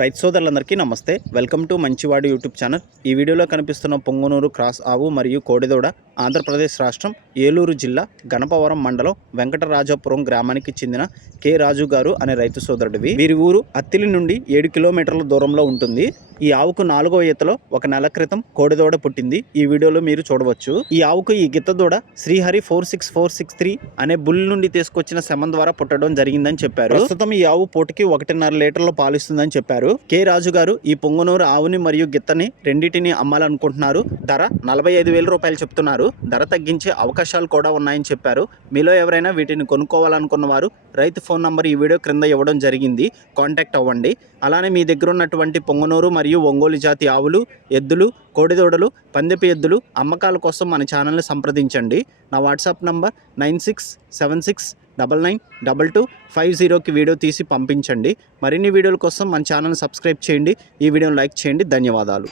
రైతు సోదరులందరికీ నమస్తే. Welcome to Manchivadu YouTube channel. ఈ వీడియోలో కనిపిస్తున్న పొంగునూరు క్రాస్ ఆవు మరియు కోడిదోడ ఆంధ్రప్రదేశ్ రాష్ట్రం ఏలూరు జిల్లా గణపవరం మండలం వెంకటరాజాపురం గ్రామానికి చెందిన కె రాజు గారు అనే రైతు సోదరుడివి. వీరి ఊరు అత్తిలి నుండి ఏడు కిలోమీటర్ల దూరంలో ఉంటుంది. ఈ ఆవుకు నాలుగో ఈతలో ఒక నెల క్రితం కోడిదూడ పుట్టింది. ఈ వీడియోలో మీరు చూడవచ్చు. ఈ ఆవుకు ఈ గిత్త దూడ Srihari four six four six three అనే బుల్ నుండి తీసుకొచ్చిన శమం ద్వారా పుట్టడం జరిగిందని చెప్పారు. ప్రస్తుతం ఈ ఆవు పూటకి ఒకటిన్నర లీటర్లు పాలిస్తుందని చెప్పారు. కె రాజు గారు ఈ పొంగునూరు ఆవుని మరియు గిత్తని రెండింటిని అమ్మాలనుకుంటున్నారు. ధర నలభై ఐదు వేల రూపాయలు చెప్తున్నారు. ధర తగ్గించే అవకాశాలు కూడా ఉన్నాయని చెప్పారు. మీలో ఎవరైనా వీటిని కొనుక్కోవాలనుకున్న వారు రైతు ఫోన్ నంబర్ ఈ వీడియో క్రింద ఇవ్వడం జరిగింది. కాంటాక్ట్ అవ్వండి. అలానే మీ దగ్గర ఉన్నటువంటి పొంగనూరు మరియు ఒంగోలు జాతి ఆవులు ఎద్దులు కోడిదూడలు పందెపు ఎద్దులు అమ్మకాల కోసం మన ఛానల్ని సంప్రదించండి. నా WhatsApp number nine six seven six double nine double two five జీరోకి వీడియో తీసి పంపించండి. మరిన్ని వీడియోల కోసం మన ఛానల్ సబ్స్క్రైబ్ చేయండి. ఈ వీడియోని లైక్ చేయండి. ధన్యవాదాలు.